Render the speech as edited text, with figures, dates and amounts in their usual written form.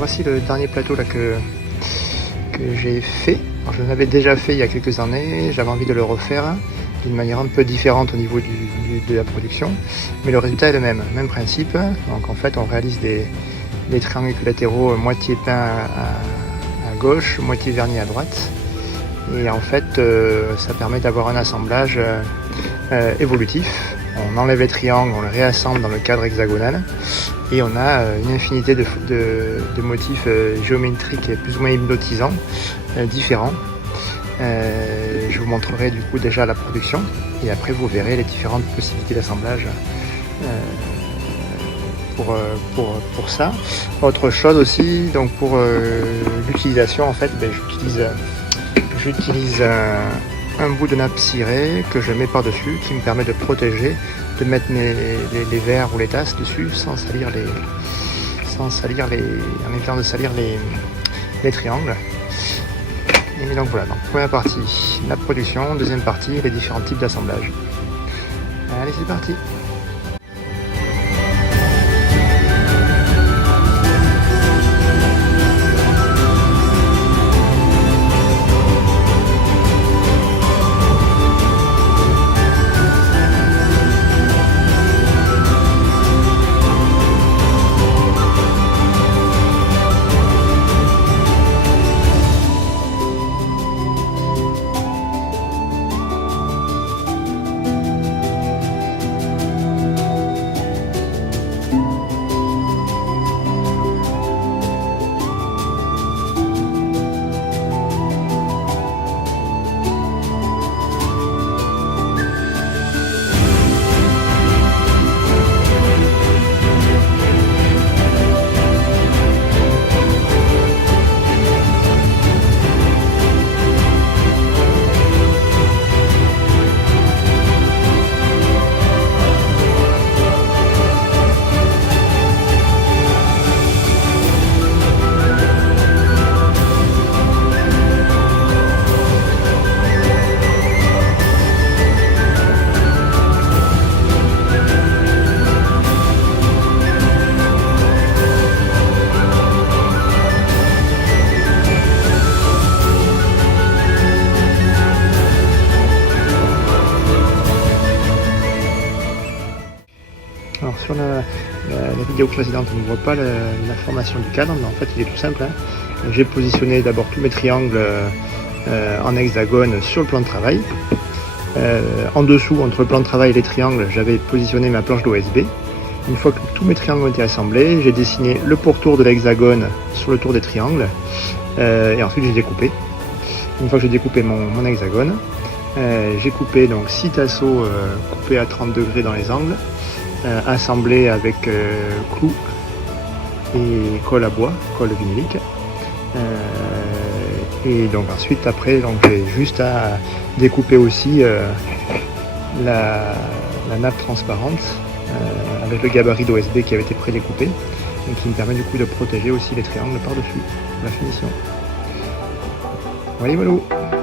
voici le dernier plateau là que j'ai fait. Alors, je l'avais déjà fait il y a quelques années, j'avais envie de le refaire d'une manière un peu différente au niveau de la production, mais le résultat est le même principe. Donc en fait on réalise des triangles équilatéraux moitié peint à gauche, moitié vernis à droite, et en fait ça permet d'avoir un assemblage évolutif. On enlève les triangles, on les réassemble dans le cadre hexagonal et on a une infinité de motifs géométriques et plus ou moins hypnotisants, différents. Je vous montrerai du coup déjà la production et après vous verrez les différentes possibilités d'assemblage pour ça. Autre chose aussi, donc pour l'utilisation en fait, j'utilise un bout de nappe cirée que je mets par dessus qui me permet de protéger, de mettre les verres ou les tasses dessus sans salir en évitant de salir les triangles. Et donc voilà, donc première partie la production, deuxième partie les différents types d'assemblage. Allez, c'est parti. Alors sur la vidéo précédente, on ne voit pas la formation du cadre, mais en fait il est tout simple. J'ai positionné d'abord tous mes triangles en hexagone sur le plan de travail. En dessous, entre le plan de travail et les triangles, j'avais positionné ma planche d'OSB. Une fois que tous mes triangles ont été assemblés, j'ai dessiné le pourtour de l'hexagone sur le tour des triangles. Et ensuite j'ai découpé. Une fois que j'ai découpé mon hexagone, j'ai coupé donc 6 tasseaux coupés à 30 degrés dans les angles. Assemblé avec clous et colle à bois, colle vinylique. Et donc ensuite après j'ai juste à découper aussi la nappe transparente avec le gabarit d'OSB qui avait été prédécoupé et qui me permet du coup de protéger aussi les triangles par dessus pour la finition. Voilà.